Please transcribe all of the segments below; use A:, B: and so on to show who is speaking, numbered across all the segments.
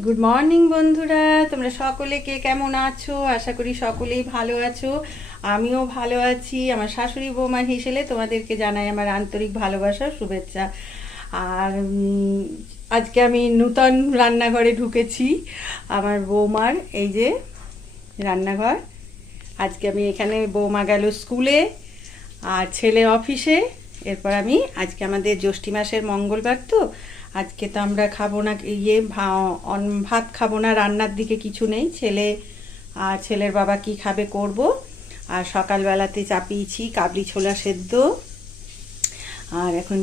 A: Good morning বন্ধুরা। তোমরা সকলে কে কেমন আছো? আশা করি সকলেই ভালো আছো। আমিও ভালো আছি। আমার শাশুড়ি বৌমা হিসেবে তোমাদেরকে জানাই আমার আন্তরিক ভালোবাসা, শুভেচ্ছা। আর আজকে আমি নূতন রান্নাঘরে ঢুকেছি আমার বৌমার, এই যে রান্নাঘর। আজকে আমি এখানে বৌমা গেল স্কুলে আর ছেলে অফিসে। এরপর আমি, আজকে আমাদের জ্যৈষ্ঠী মাসের মঙ্গলবার তো আজকে তো আমরা খাব না ইয়ে ভাত খাব না, রান্নার দিকে কিছু নেই, ছেলে, আর ছেলের বাবা কি খাবে করব। আর সকালবেলাতে চাপিয়েছি কাবলি ছোলা সেদ্ধ। আর এখন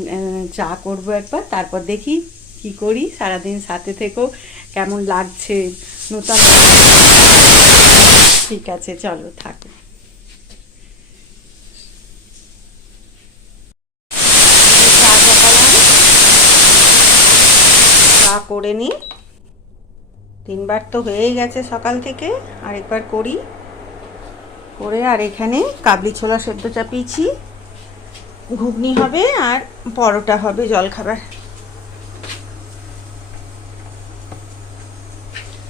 A: চা করব একবার, তারপর দেখি কি করি, সারাদিন সাথে থেকেও কেমন লাগছে, নতুন ঠিক আছে, চলো, থাকো চা পকালাম চা করে নিই। তিনবার তো হয়েই গেছে সকাল থেকে, আরেকবার করি। করে আর এখানে কাবলি ছোলা সেদ্ধ চাপিয়েছি। ঘুগনি হবে আর পরোটা হবে জলখাবার।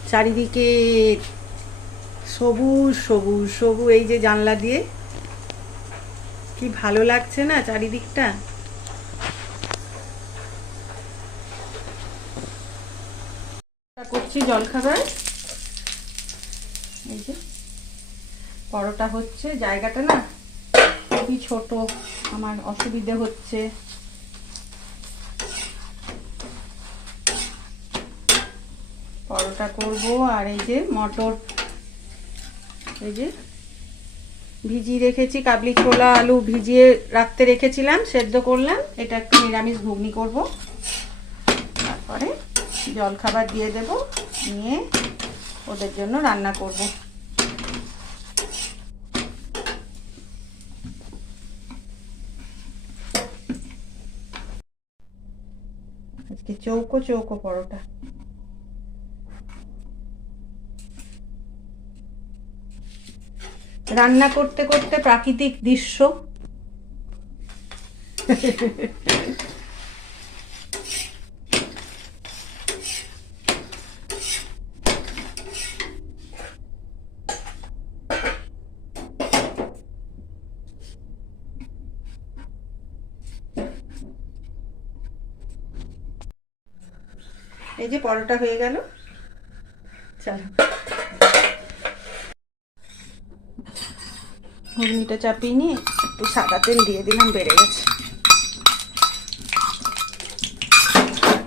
A: চারিদিকে সবুজ সবুজ সবুজ, এই যে জানলা দিয়ে। কি ভালো লাগছে না চারিদিকটা? করছি জলখাবার। এই যে, পরোটা হচ্ছে, জায়গাটা না খুবই ছোট, আমার অসুবিধে হচ্ছে। পরোটা করব, আর এই যে মটর, এই যে ভিজিয়ে রেখেছি, কাবলি ছোলা, আলু ভিজিয়ে রাখতে রেখেছিলাম, সেদ্ধ করলাম, এটা একটু নিরামিষ ঘুগনি করব। জল খাবার দিয়ে দেব, নিয়ে ওদের জন্য রান্না করব। আজকে চৌকো চৌকো পরোটা। রান্না করতে করতে প্রাকৃতিক দৃশ্য। এই যে পরোটা হয়ে গেল। চলো। ঘুগনিটা চাপিয়ে নিয়ে একটু সাদা তেল দিয়ে দিলাম, বেড়ে গেছে।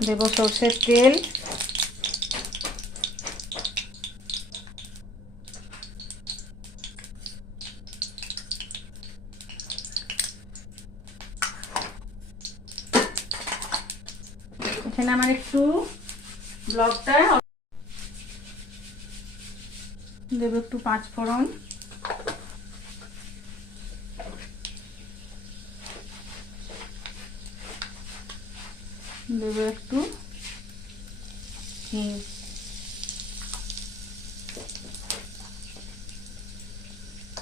A: দেব সর্ষের তেল। এখানে আমার একটু ব্লগটা। দেবো একটু পাঁচ ফোড়ন। দেবো একটু হিং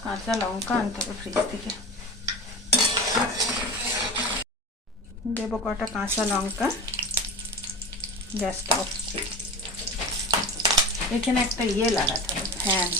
A: কাঁচা লঙ্কা আনতে হবে ফ্রিজ থেকে। দেবো কটা কাঁচা লঙ্কা। গ্যাসটা অফ এখানে একটা ইয়ে লাগাতে হবে ফ্যান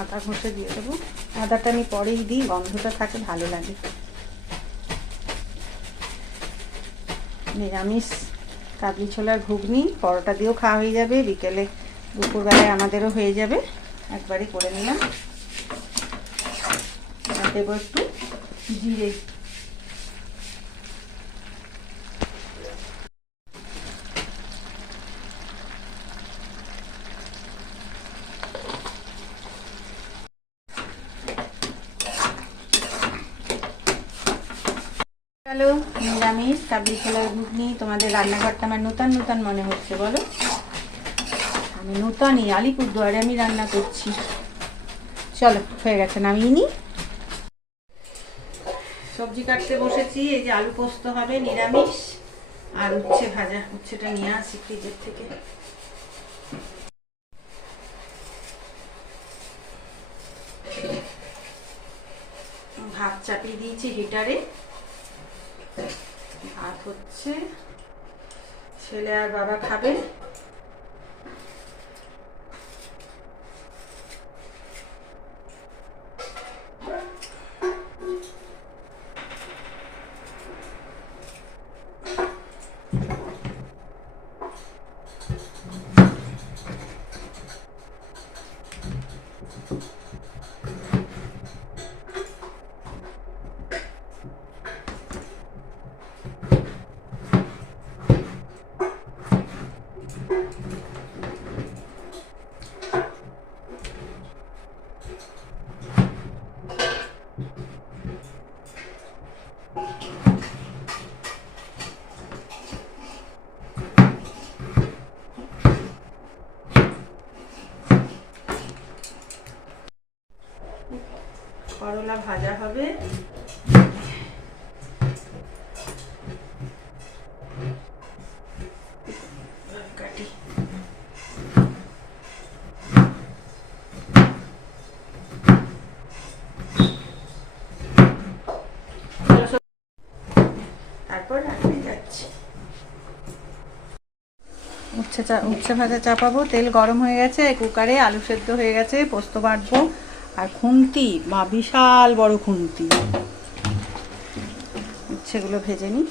A: আদা ঘষে দিয়ে দেবো। আদাটা আমি পরেই দিই, গন্ধটা থাকে, ভালো লাগে। নিরামিষ কাবলি ছোলার ঘুগনি, পরোটা দিয়েও খাওয়া হয়ে যাবে। বিকেলে দুপুরবেলায় আমাদেরও হয়ে যাবে। একবারই করে নিলাম। দেবো একটু জিরে। গেল নিরামিষ, কাবলি ছোলার ঘুগনি, তোমাদের রান্নাঘরটা আমার নূতন নূতন মনে হচ্ছে, বলো? আমি নূতনই আলিপুরদুয়ারে আমি রান্না করছি। চলো, হয়ে গেছে, নামিয়ে সবজি কাটতে বসেছি, এই যে আলু পোস্ত হবে, নিরামিষ, আর উচ্ছে ভাজা, উচ্ছেটা নিয়ে আসি ফ্রিজের থেকে। ভাত চাপিয়ে দিয়েছি হিটারে। ভাত হচ্ছে ছেলে আর বাবা খাবে। করলা ভাজা হবে। উচ্ছে উচ্ছে ভাজা চাপাবো। তেল গরম হয়ে গেছে কুকারে আলু সেদ্ধ হয়ে গেছে, পোস্ত বাটবো। আর খুন্তি মা বিশাল বড় খুন্তি। উচ্ছেগুলো ভেজে নিই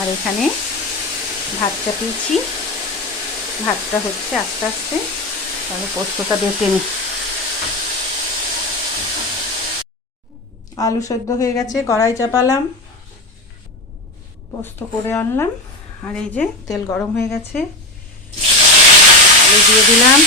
A: আর এখানে ভাত চাপিয়েছি ভাতটা হচ্ছে আস্তে আস্তে তাহলে পোস্তটা বেটে নিই আলু সেদ্ধ হয়ে গেছে, কড়াই চাপালাম, পোস্ত করে আনলাম, আর এই যে তেল গরম হয়ে গেছে, আলু দিয়ে দিলাম।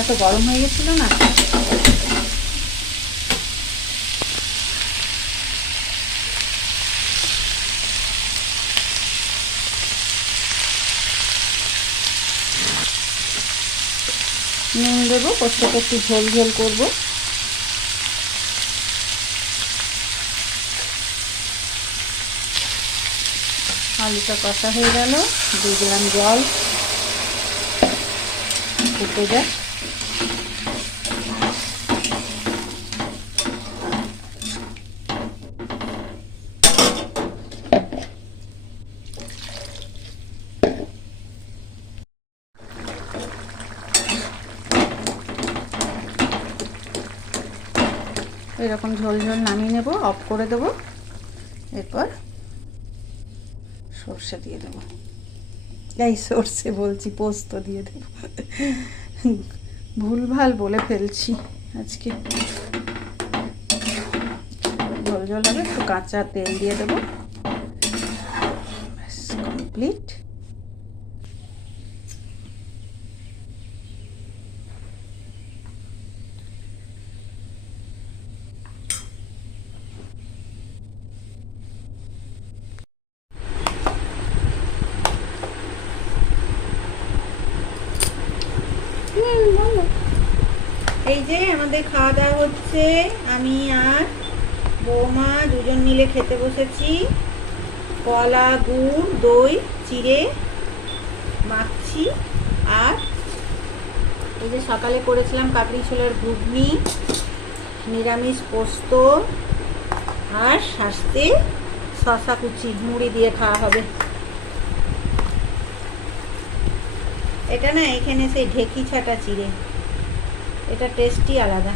A: তেলটা তো গরম হয়ে গেছিল না? নুন দেবো পোস্তটা একটু ঝোল ঝোল করব। আলুটা কষা হয়ে গেল, দিয়ে দিলাম জল। ফুটে যায় এরকম ঝোল ঝোল নামিয়ে নেব, অফ করে দেবো। এরপর সর্ষে দিয়ে দেবো। এই সর্ষে বলছি, পোস্ত দিয়ে দেবো। ভুলভাল বলে ফেলছি আজকে। ঝোল ঝোল হবে, একটু কাঁচা তেল দিয়ে দেবো। কমপ্লিট এই যে আমাদের খাওয়া দাওয়া হচ্ছে, আমি আর বৌমা দুজন মিলে খেতে বসেছি। কলা, গুড়, দই, চিড়ে মাখছি আর এই যে সকালে করেছিলাম কাবলি ছোলার ঘুগনি, নিরামিষ পোস্ত আর শাস্তে শশা কুচি, মুড়ি দিয়ে খাওয়া হবে। এটা না এখানে সেই ঢেকি ছাটা চিড়ে। এটা টেস্টই আলাদা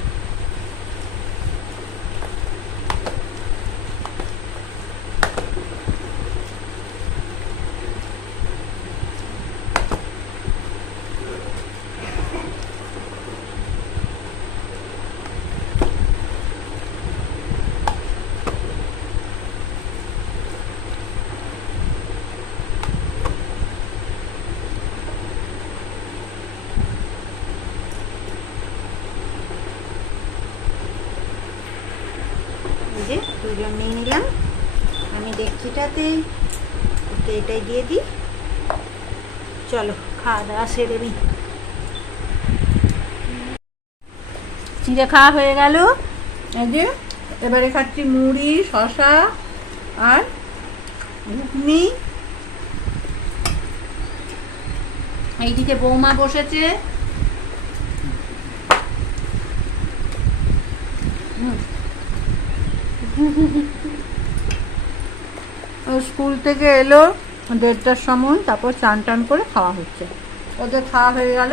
A: এই যে দুজন নিয়ে নিলাম আমি ডেকচিটাতে ওকে এটাই দিয়ে দিই। চলো খাওয়া দাওয়া সেরে নিই চিড়ে খাওয়া হয়ে গেল। এই যে এবারে খাচ্ছি মুড়ি শশা আর ঘুগনি। এইদিকে বৌমা বসেছে। হুম। স্কুল থেকে এলো, দেড়টার সময় তারপর চান টান করে খাওয়া হচ্ছে। ওদের খাওয়া হয়ে গেল।